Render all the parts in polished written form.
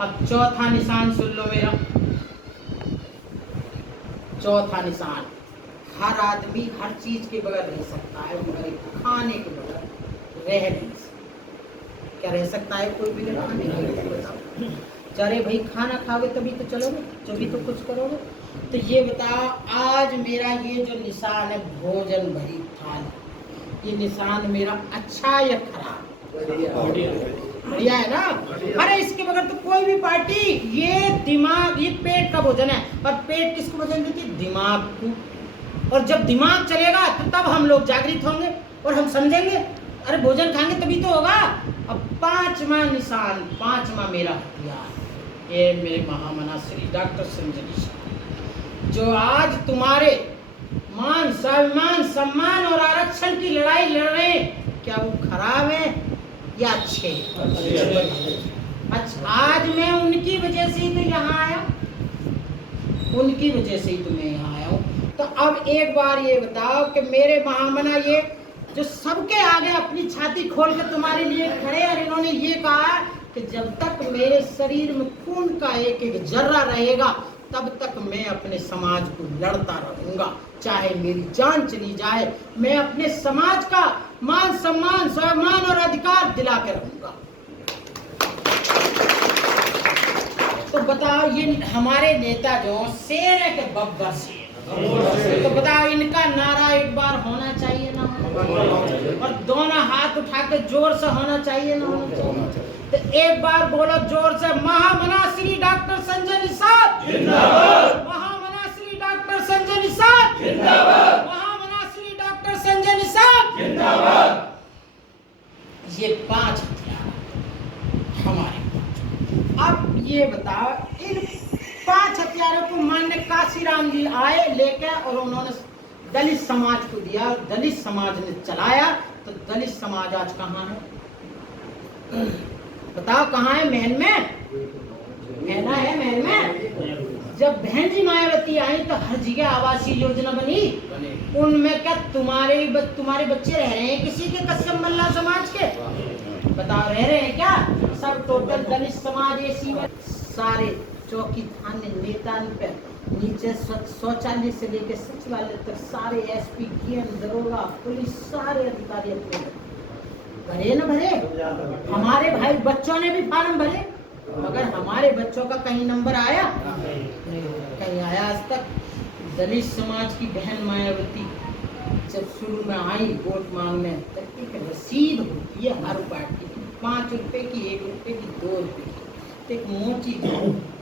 अब चौथा निशान सुन लो मेरा। चौथा निशान, हर आदमी हर चीज के बगैर रह सकता है मगर एक खाने के बगैर रह नहीं सकता। क्या रह सकता है कोई भी खाने के बगैर? बताओ। चले भाई खाना खाओगे तभी तो चलोगे, तभी तो कुछ करोगे। तो ये बताओ, आज मेरा ये जो निशान है भोजन भरी थाली, ये निशान मेरा अच्छा या खराब? बढ़िया है ना। अरे इसके बगैर तो कोई भी पार्टी, ये दिमाग, ये पेट का भोजन है और पेट किसको भोजन देती है? दिमाग को। और जब दिमाग चलेगा तो तब हम लोग जागृत होंगे और हम समझेंगे, अरे भोजन खाएंगे तभी तो होगा। अब पांचवा निशान, पांचवा मेरा हथियार, ये मेरे महामना श्री डॉक्टर संजय निशान, जो आज तुम्हारे मान स्वाभिमान सम्मान और आरक्षण की लड़ाई लड़ रहे हैं, क्या वो खराब है या अच्छे? अच्छा, आज मैं उनकी वजह से ही तो यहाँ आया, उनकी वजह से ही तो मैं यहाँ आया हूँ। तो अब एक बार ये बताओ कि मेरे महामना ये जो सबके आगे अपनी छाती खोल के तुम्हारे लिए खड़े, और इन्होंने ये कहा कि जब तक मेरे शरीर में खून का एक एक जर्रा रहेगा तब तक मैं अपने समाज को लड़ता रहूंगा, चाहे मेरी जान चली जाए, मैं अपने समाज का मान सम्मान स्वाभिमान और अधिकार दिला के रहूंगा। तो बताओ, ये हमारे नेता जो शेर है कि बब्बर शेर? तो बताओ, इनका नारा एक बार होना चाहिए ना होना चाहिए? और दोनों हाथ उठा के जोर से होना चाहिए ना होना चाहिए? तो एक बार बोलो जोर से, महामना श्री डॉक्टर संजय निषाद जिंदाबाद, महामना श्री डॉक्टर संजय निषाद जिंदाबाद, महामना श्री डॉक्टर संजय निषाद जिंदाबाद। ये पांच हथियार हमारे। अब ये बताओ, इन पांच हथियारों को मानने काशीराम जी आए लेकर और उन्होंने दलित समाज को दिया, और दलित समाज ने चलाया। तो दलित समाज आज कहाँ है? बताओ कहाँ है? महल में? महना है महल में। जब बहन जी मायावती आई तो हर जगह आवासीय योजना बनी, उनमें क्या तुम्हारे बच्चे रह रहे हैं किसी के कस्म मल्ला समाज के? बताओ रह रहे हैं क्या? सब टोटल दलित समाज एसी में सारे चौकी थाने नेता पे नीचे शौचालय से लेकर सचिवालय तक सारे एसपी डीएम दरोगा पुलिस सारे अधिकारी अपने भरे न भरे। हमारे भाई बच्चों ने भी फार्म भरे, मगर हमारे बच्चों का कहीं नंबर आया? कहीं आया आज तक? दलित समाज की बहन मायावती जब शुरू में आई वोट मांगने, तो एक रसीद होती है हर पार्टी की, 5 रुपए की, 1 रुपए की, 2 रुपए की। एक मोची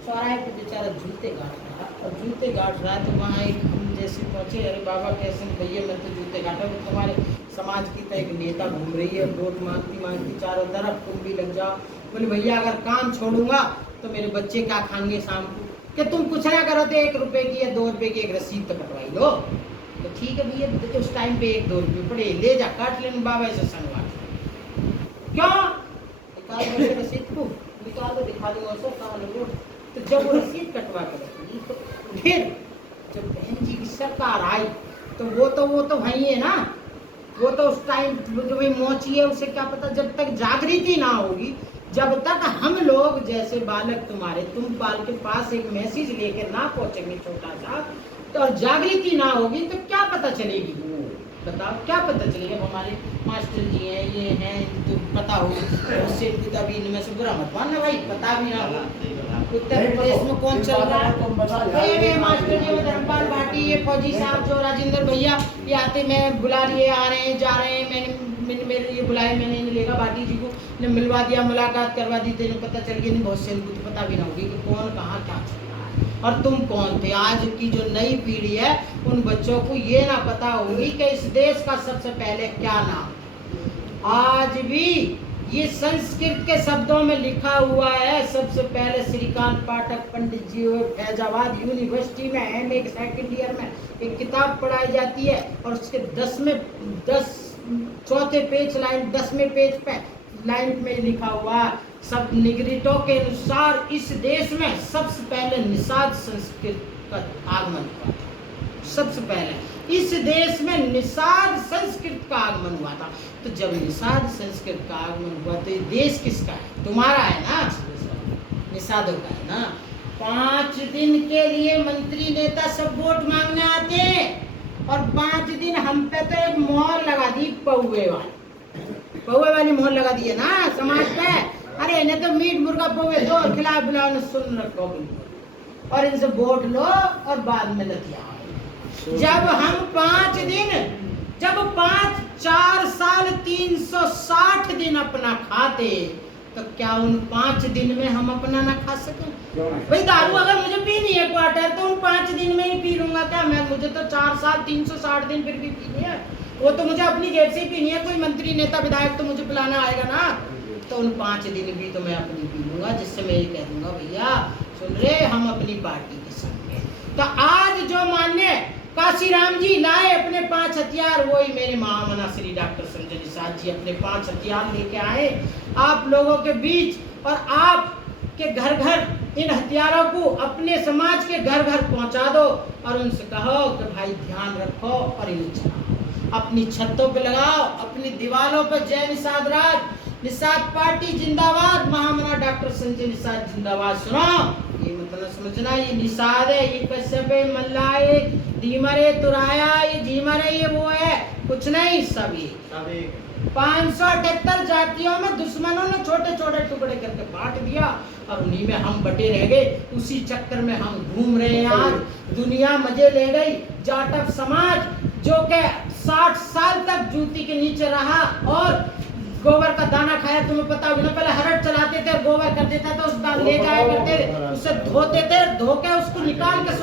चौराहे पे बेचारा जूते गाड़ रहा, और जूते गाड़ रहा है तो वहाँ एक हम जैसे पहुँचे, अरे बाबा कैसे? भैया मैं तो जूते गाड़ रहा हूँ, तुम्हारे समाज की तो एक नेता घूम रही है वोट मांगती चारों तरफ, तुम भी लग जाओ। बोले भैया अगर काम छोड़ूंगा तो मेरे बच्चे क्या खाएंगे शाम को? कि तुम कुछ ना करो तो 1 रुपए की या 2 रुपए की एक रसीद तो कटवाई लो। तो ठीक है भैया, उस टाइम पे 1-2 रुपये पड़े, ले जा काट लेने बाबा ऐसे संगवा। क्यों? निकाल दो रसीद को, निकाल दो, दिखा दूंगा सर कहाँ लोगे। तो जब वो रसीद कटवा कर रखी, तो फिर जब बहन जी की सरकार आई तो वो तो भाई है ना, वो तो उस टाइम जो भाई मोची है उसे क्या पता। जब तक जागृति ना होगी, जब तक हम लोग जैसे बालक तुम्हारे तुम बाल के पास एक मैसेज लेकर ना पहुंचेंगे छोटा सा, तो और जागृति ना होगी तो क्या पता चलेगी? बताओ क्या पता चलेगा? हमारे मास्टर जी हैं, ये हैं, तो पता हो उससे तभी इनमें से बुरा मत मानना भाई, पता भी ना हो। उत्तर प्रदेश में कौन चल रहा है? ये मास्टर जी धर्मपाल भाटी, ये फौजी साहब जो राजेंद्र भैया ये आते, मैं बुला लिए, आ रहे हैं जा रहे हैं, मैंने मेरे लिए बुलाया, मैंने इन्हें लेगा भाटी जी को ने मिलवा दिया, मुलाकात करवा दी, तो पता चल गया नहीं, बहुत से इनको तो पता भी ना होगी कि कौन कहाँ क्या चल रहा है और तुम कौन थे। आज की जो नई पीढ़ी है उन बच्चों को ये ना पता होगी कि इस देश का सबसे पहले क्या नाम। आज भी ये संस्कृत के शब्दों में लिखा हुआ है, सबसे पहले श्रीकांत पाठक पंडित जी फैजाबाद यूनिवर्सिटी में एमए के 2nd ईयर में एक किताब पढ़ाई जाती है, और उसके 10 चौथे पेज लाइन 10वें पेज पे लाइन में लिखा हुआ, सब निगरिटों के अनुसार इस देश में सबसे पहले निषाद संस्कृत का आगमन हुआ था। सबसे पहले इस देश में निषाद संस्कृत का आगमन हुआ था। तो जब निषाद संस्कृत का आगमन हुआ तो ये देश किसका है? तुम्हारा है ना। निषादों का है ना। 5 दिन के लिए मंत्री नेता सब वोट मांगने आते हैं और 5 दिन हम पे तो एक मोहर लगा दी, पौवे वाली मोहर लगा दी है ना समाज पे। अरे इन्हें तो मीट मुर्गा पौवे दो और खिला पिलाओ ने सुन रखो बिल्कुल, और इनसे वोट लो और बाद में लतिया। जब हम 5 दिन, जब 4 साल 360 दिन अपना खाते, तो क्या उन 5 दिन में हम अपना ना खा सके? भाई दारू अगर मुझे पीनी है क्वार्टर, तो उन 5 दिन में ही पी लूंगा क्या मैं? मुझे तो 4 साल 360 दिन फिर भी पीनी है, वो तो मुझे अपनी जेब से ही पीनी है। कोई मंत्री नेता विधायक तो मुझे पिलाना आएगा ना, तो उन 5 दिन भी तो मैं अपनी पी लूंगा, जिससे मैं ये कह दूंगा भैया सुन रहे हम अपनी पार्टी के संग हैं। तो आज जो मान्य काशीराम जी लाए अपने 5 हथियार, वही मेरे महामना श्री डॉक्टर संजय निषाद जी अपने 5 हथियार लेके आए आप लोगों के बीच, और आप के घर घर इन हथियारों को अपने समाज के घर घर पहुंचा दो और उनसे कहो कि भाई ध्यान रखो और इन्हें चलाओ, अपनी छतों पे लगाओ, अपनी दीवारों पे जय निषाद राज, निषाद पार्टी जिंदाबाद, महामना डॉक्टर संजय निषाद जिंदाबाद। सुनो ये मतलब समझना, ये निषाद है, ये कश्यप है, मल्ला है, धीमर है, तुराया, ये झीमर है, ये वो है, कुछ नहीं सब ये 578 जातियों में दुश्मनों ने छोटे छोटे टुकड़े करके बांट दिया और उन्हीं में हम बटे रह गए। उसी चक्कर में हम घूम रहे हैं। आज दुनिया मजे ले गई। जाटव समाज जो के 60 साल तक जूती के नीचे रहा और गोबर का दाना खाया, तुम्हें पता होगा ना, पहले हरड़ चलाते थे, गोबर कर देता था, उस दाना ले जाया करते थे, उसे धोते थे, धो के उसको निकाल के